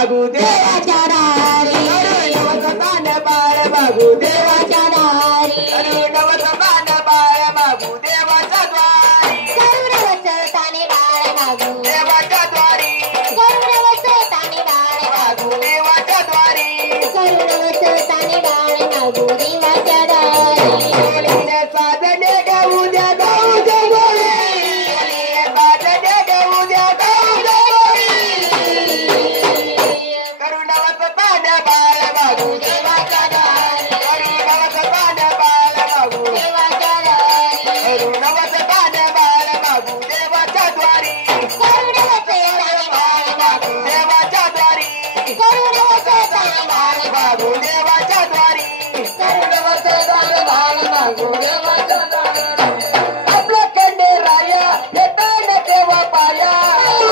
मागू देवाच्या दारी नवसतान बाळ मागू देवाच्या दारी नवसतान बाळ मागू देवाच्या द्वारी करुणवसताने बाळ मागू देवाच्या द्वारी करुणवसताने बाळ मागू देवाच्या द्वारी करुणवसताने बाळ मागू देवाच्या दारी बोलीने साजने गाऊ द्या गाऊ द्या गोरी बोलीने साजने गाऊ द्या गाऊ द्या गोरी करुणवसतान बाळ मागू देवाच्या दारी करुणवसतान बाळ मागू देवाच्या दारी करुणवसतान बाळ मागू देवाच्या द्वारी करुणवसताने बाळ मागू देवाच्या द्वारी करुणवसताने बाळ मागू देवाच्या द्वारी करुणवसताने बाळ मागू देवाच्या दारी आपलं खंडेराया येताना केव्हा पाया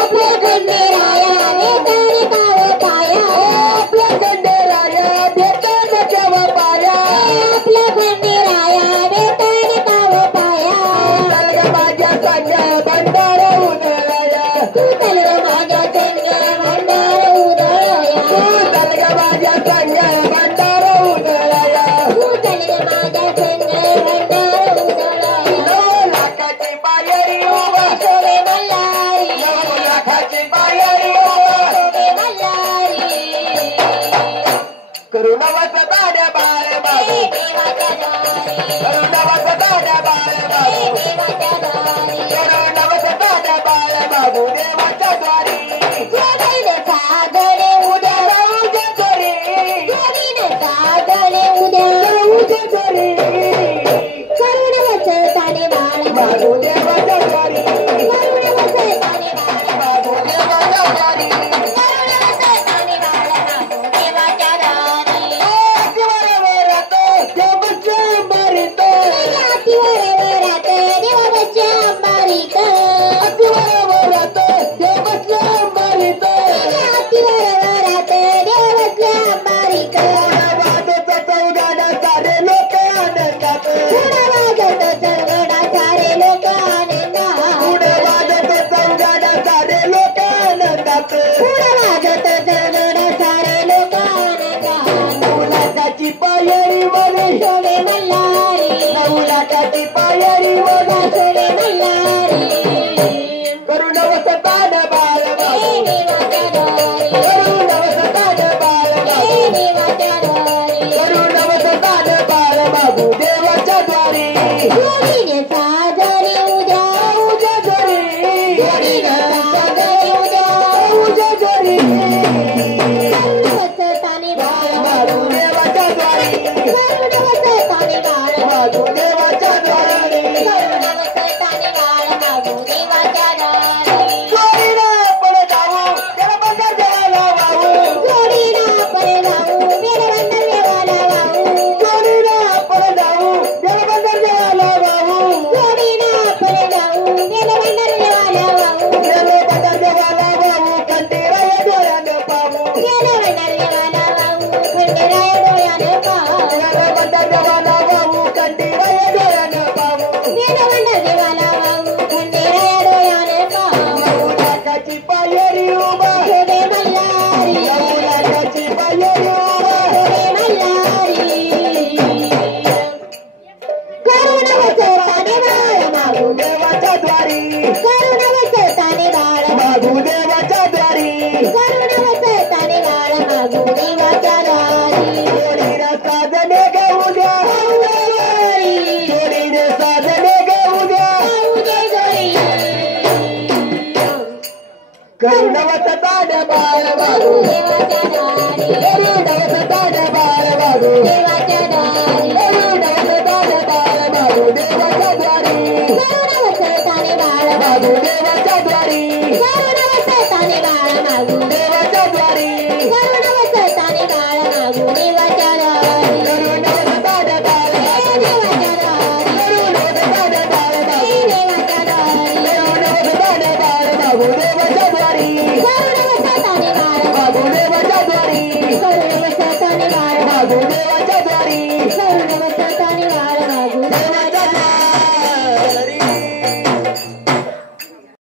आपल्या खंडेराया वेताने काव पाया आपलं खंडेराया येताना केव्हा पाया आपल्या खंडेराया वेताने काव पाया तलग माझ्या संग्या भंडार उदळया तू तलग माझ्या संग्या भंडार उधळया तलग माझ्या संग्या भंडार उदळया तू तलग माझ्या संग्या भंडार उधळया 9 लाखाची पायरी उभा शोभे मल्हारी 9 लाखाची पायरी उभा शोभे मल्हारी करुणवसतान बाळ मागू देवाच्या दारी करुणवसतान बाळ मागू देवाच्या दारी करुणवसतान बाळ मागू देवाच्या द्वारी जोडीने सागरे उद्या जाऊच्या घरी जोडीने सागरे उद्या जाऊच्या घरी करुणवसताने बाळ मागू देवाच्या द्वारी करुणवसताने बाळ मागू देवाच्या द्वारी करुणवसताने बाळ मागू देवाच्या दारी वरात देवच्या अंबारीत जातीवर वरात देवाच्या अंबारीत वरात देवच्या अंबारीत जातीवर वरात देवाच्या अंबारीत वाजत चौघाडा सारे लोक आनंदात पुढं वाजत चौघडा सारे लोक आनंदात पुढे वाजत चौघाडा सारे लोक आनंदात पुढं वाजत चौघडा सारे लोक आनंदात नवलाटाची पायरी मध्ये शोभे मल्हारी नवलाटाची पायरी मध्ये शोभे मल्हारी करुणवसतान बाळ मागू देवाच्या दारी करुणवसतान बाळ मागू देवाच्या दारी करुणवसतान बाळ मागू देवाच्या द्वारी जोडीने सागरे उद्या जाऊच्या घरी जोडीने सागरे उद्या जाऊच्या घरी करुणवसताने बाळ मागू देवाच्या द्वारी करुणवसताने बाळ मागू देवाच्या द्वारी करुणवसताने बाळ मागू देवाच्या दारी जोडीनं आपण जाऊ त्याला बंदर देवाला वाहू जोडीने आपण जाऊ बेलवंदर देवाला वाहू जोडीनं आपण जाऊ त्याला बंदर देवाला वाहू जोडीने आपण जाऊ बेलवंदर देवाला वाहू गेलो बंदर देवाला वाहू खंडेराय डोळ्यानं पाहू बेलवंदर देवाला वाहू खंडेराय डोळ्याने पाहू गेलो बंदर देवाला वाहू खंडेराय डोळ्यानं पाहू बेलवंदर देवाला वाहू खंडेराय डोळ्याने पाहू 9 लाखाची पायरी उभा शोभे मल्हारी 9 लाखाची पायरी उभा शोभे मल्हारी करुणवसताने बाळ मागू देवाच्या द्वारी करुणवसताने बाळ मागू देवाच्या द्वारी करुणवसताने बाळ मागू देवाच्या दारी जोडीने साजने गाऊ द्या जोडीने साजने गाऊ द्या करुणवसतान बाळ मागू देवाच्या दारी करुणवसतान बाळ मागू देवाच्या दारी करुणवसतान बाळ मागू देवाच्या द्वारी करुणवसताने बाळ मागू देवाच्या द्वारी करुणवसताने बाळ मागू देवाच्या द्वारी करुणवसताने